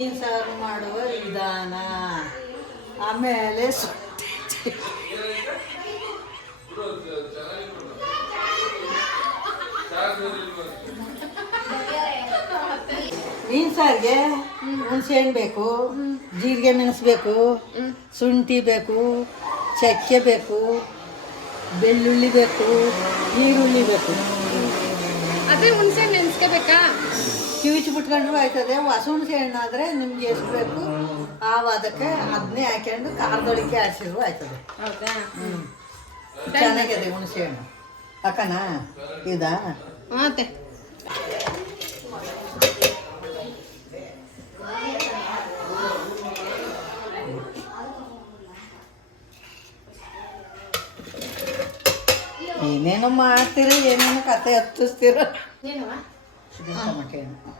ಮೀನು ಸಾರು ಮಾಡುವ ವಿಧಾನ. ಆಮೇಲೆ. ಮೀನು ಸಾರಿಗೆ ಹುಣಸೆ ಹಣ್ಣು ಬೇಕು, ಜೀರಿಗೆ ಮೆಣಸಬೇಕು ಶುಂಠಿ ಬೇಕು, ಚಕ್ಕೆ ಬೇಕು, ಬೆಳ್ಳುಳ್ಳಿ ಬೇಕು, ಈರುಳ್ಳಿ ಬೇಕು. ಅದೇ ಹುಣಸೆ ನೆನ್ಸ್ಕೋಬೇಕಾ ಕಿವಿಚಿ ಬಿಟ್ಕೊಂಡ್ರು ಆಯ್ತದೆ. ಹೊಸ ಹುಣಸೆ ಹಣ್ಣು ಆದರೆ ನಿಮ್ಗೆ ಎಷ್ಟು ಬೇಕು ಆ ಅದಕ್ಕೆ ಅದನ್ನೇ ಹಾಕ್ಯಂಡು ಖಾರದೊಳಗೆ ಹಾಸಿದ್ರು ಆಯ್ತದೆ. ಹೌದಾ? ಹ್ಞೂ ಚೆನ್ನಾಗಿದೆ ಹುಣಸೆ ಹಣ್ಣು ಅಕ್ಕನ ಇದಾ? ಮತ್ತೆ? ಏನೇನು ಮಾಡ್ತೀರ ಏನೇನು ಕತೆ ಹತ್ತಿಸ್ತೀರ ಏನವ ಇದು ಟೊಮಟೆ ಹಣ್ಣು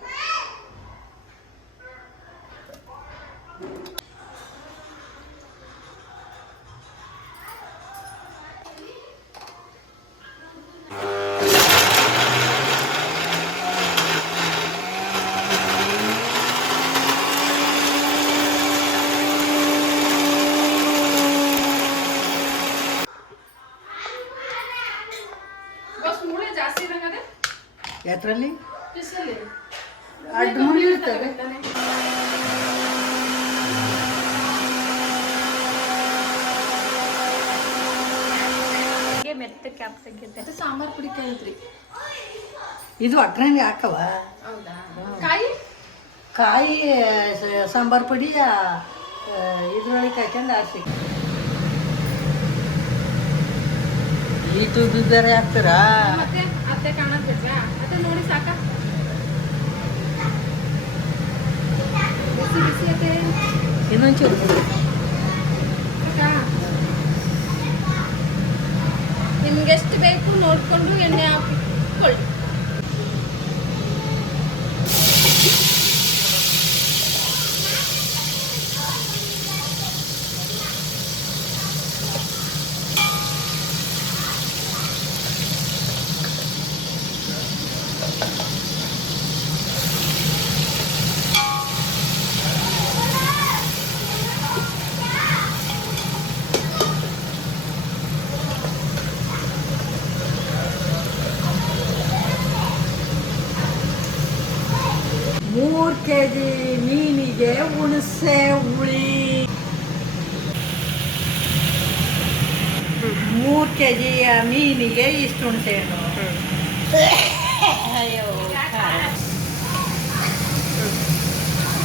ಬಸ್ ಮೂಳೆ ಜಾಸ್ತಿ ಇರಂಗದೆ ಯಾತ್ರಲ್ಲಿ ಬಿಸಿಲಲ್ಲಿ ಅಡ್ಡ ಮೆತ್ತಕ್ಕೆ ಸಾಂಬಾರು ಸಾಂಬಾರ್ ಪುಡಿ ಕೈತ್ರಿ ಇದು ಅಗ್ರಣಿ ಹಾಕವ? ಹೌದಾ? ಕಾಯಿ? ಕಾಯಿ ಸಾಂಬಾರು ಪುಡಿ ಇದ್ರೊಳಗೆ ಹಾಕ್ಯಂಡು ಆರ್ಸಿ ಈ ತುದ್ದು ಬೇರೆ ಹಾಕ್ತೀರಾ? ಮತ್ತೆ ಅತ್ತೆ ಕಾಣತ್ತೆ ಅತ್ತೆ ನೋಡಿ ಸಾಕ? ಇನ್ನೊಂಚೂರು ಸಾಕಾ? ನಿಮ್ಗೆ ಎಷ್ಟು ಬೇಕು ನೋಡ್ಕೊಂಡು ಎಣ್ಣೆ ಹಾಕೊಳ್ಳಿ ಮೂರು ಕೆ ಜಿ ಮೀನಿಗೆ ಹುಣಸೆ ಹುಳಿ ಮೂರು ಕೆ ಜಿ ಮೀನಿಗೆ ಇಷ್ಟು ಹುಣಸೆ ಹಣ್ಣು ಅಯ್ಯೋ ಖಾರ.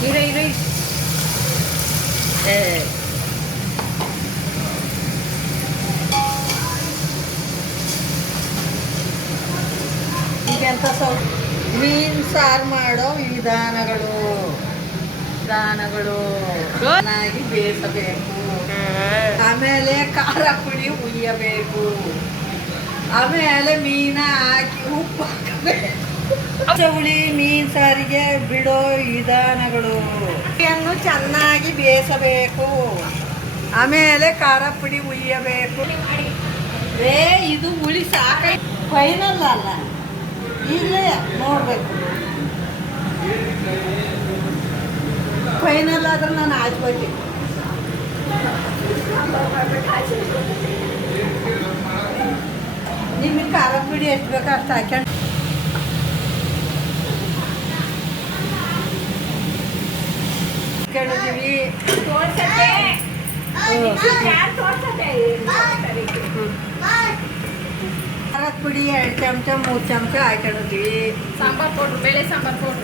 ಇರು ಇರು ಇರು. ಏ. ಈಗೆಂತ ಸ್ವಲ್ಪ ಮೀನ್ ಸಾರು ಮಾಡೋ ವಿಧಾನಗಳು ವಿಧಾನಗಳು ಚೆನ್ನಾಗಿ ಬೇಯಿಸಬೇಕು. ಆಮೇಲೆ ಖಾರ ಪುಡಿ ಹುಯ್ಯಬೇಕು. ಆಮೇಲೆ ಮೀನ ಹಾಕಿ ಉಪ್ಪು ಹಾಕಬೇಕು. ಹುಳಿ ಮೀನ್ ಸಾರಿಗೆ ಬಿಡೋ ವಿಧಾನಗಳು ಚೆನ್ನಾಗಿ ಬೇಯಿಸಬೇಕು. ಆಮೇಲೆ ಖಾರ ಪುಡಿ ಹುಯ್ಯಬೇಕು. ಏ ಇದು ಹುಳಿ ಸಾಕ ಫೈನಲ್ ಅಲ್ಲ. ಇಲ್ಲೇ ನೋಡ್ಬೇಕು. ಫೈನಲ್ ಆದ್ರೆ ನಾನು ಆಯ್ತು ನಿಮಗೆ ಖಾರ ಪುಡಿ ಎಷ್ಟು ಬೇಕು ಅಷ್ಟು ಹಾಕ್ಯಂಡು ಕೇಳಿದೀವಿ ಖಾರದ ಪುಡಿ ಎರಡು ಚಮಚ ಮೂರು ಚಮಚ ಹಾಕೊಂಡಿದ್ವಿ ಸಾಂಬಾರ್ ಪೌಡ್ರು ಬೇಳೆ ಸಾಂಬಾರ್ ಪೌಡ್ರು.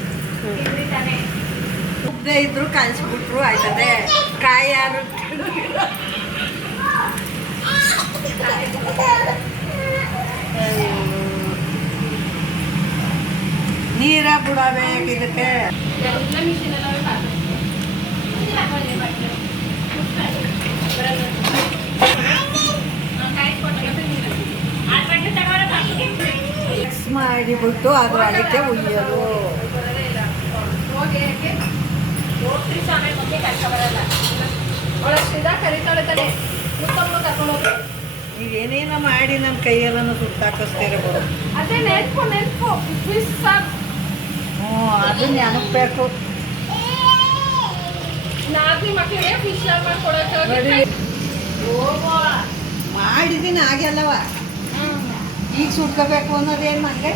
ಉಬ್ಬದೇ ಇದ್ರು ಕಲಿಸ್ಬಿಟ್ರು ಆಯ್ತದೆ. ಕಾಯಿ ಯಾರು ನೀರ ಬಿಡಬೇಕು ಇದಕ್ಕೆ? ಎಲ್ಲ ಮಿಷಿನ್ ಎಲ್ಲ ಅದು ಮಾಡಿಬಿಟ್ಟು ಅದರೊಳಗೆ ಉಯ್ಯೋದು. ಈಗ ಏನೇನೋ ಮಾಡಿ ನನ್ನ ಕೈಯೆಲ್ಲ ಸುತ್ತಾಕಿಸ್ತೀರ ಬಿಡು ಹ್ಞೂ ಅದು ನೆನಪಬೇಕು. ಮಾಡಿದ್ದೀನಿ ಹಾಗೆಲ್ಲವ ही सुटका पॅक होणार आहे मांगे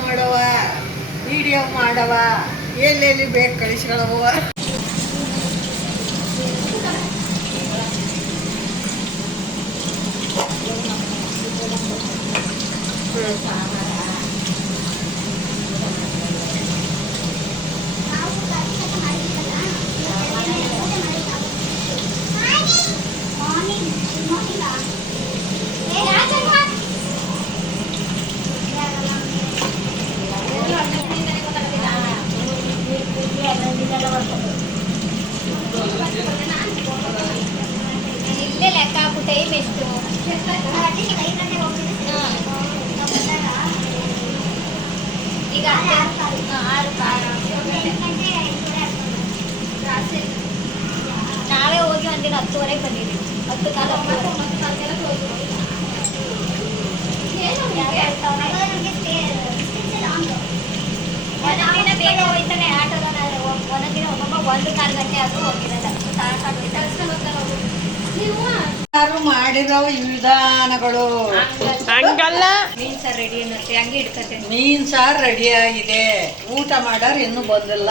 ನೋಡವ ವಿಡಿಯೋ ಮಾಡವ? ಎಲ್ಲೆಲ್ಲಿ ಬೇಕು ಕಳಿಸ್ಕೊಳವ ಲೆಕ್ಕ ಹಾಕು ಟೈಮ್ ಎಷ್ಟು ಈಗ ಆರು. ನಾವೇ ಹೋಗಿ ಒಂದಿನ ಹತ್ತುವರೆಗೆ ಬಂದಿದ್ವಿ ಹತ್ತು ಕಾಲ ಒಂದೊಂದಿನ ಬೇಗ ಹೋಯ್ತಾನೆ ಆಟೋದನ್ನಾದ್ರೆ ಒಂದೊಂದಿನ ಒಬ್ಬೊಬ್ಬ ಒಂದು ಕಾಲು ಗಂಟೆ ಆದರೂ ಹೋಗಿರಲ್ಲ ನೀವು ಯಾರು ಮಾಡಿರೋ ಈ ವಿಧಾನಗಳು. ಹಂಗಲ್ಲ. ಮೀನ್ ಸಾರ್ ರೆಡಿ ಅನ್ನತ್ತೆ. ಹಂಗೆ ಇಡ್ಕತೆ ಮೀನ್ ಸಾರು ರೆಡಿ ಆಗಿದೆ. ಊಟ ಮಾಡೋರು ಇನ್ನೂ ಬಂದಿಲ್ಲ.